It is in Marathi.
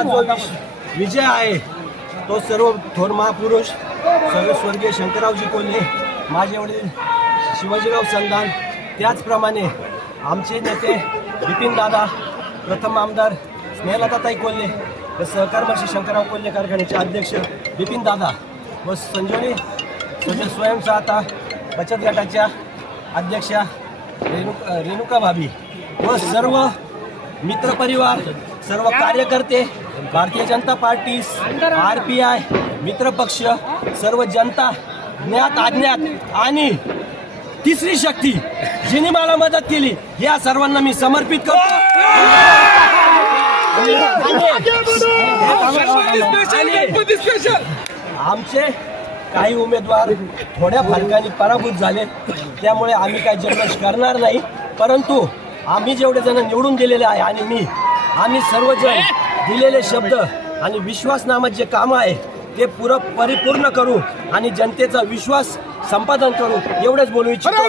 हा जो विजय आहे तो सर्व थोर महापुरुष सर्व स्वर्गीय शंकररावजी कोल्हे, माझे वडील शिवाजीराव संधान, त्याचप्रमाणे आमचे नेते बिपिन दादा, प्रथम आमदार स्नेहलताताई कोल्हे, व सहकार मंत्री शंकरराव कोल्हे कारखान्याचे अध्यक्ष बिपिन दादा व संजीवनी स्वयंसहायता बचत गटाच्या अध्यक्षा रेणुका भाभी व सर्व मित्रपरिवार, सर्व कार्यकर्ते, भारतीय जनता पार्टी, RPI, मित्रपक्ष, सर्व जनता, ज्ञात अज्ञात आणि तिसरी शक्ती जिने मला मदत केली, या सर्वांना मी समर्पित करतो। आमचे काही उमेदवार थोड्या फरकाने पराभूत झाले, त्यामुळे आम्ही काही जल्लोष करणार नाही, परंतु आम्ही जेवढे जण निवडून दिलेले आहे आणि आम्ही सर्वजण दिलेले शब्द आणि विश्वास नामाचे जे काम आहे ते परिपूर्ण करू आणि जनतेचा विश्वास संपादन करू, एवढेच बोलू इच्छितो।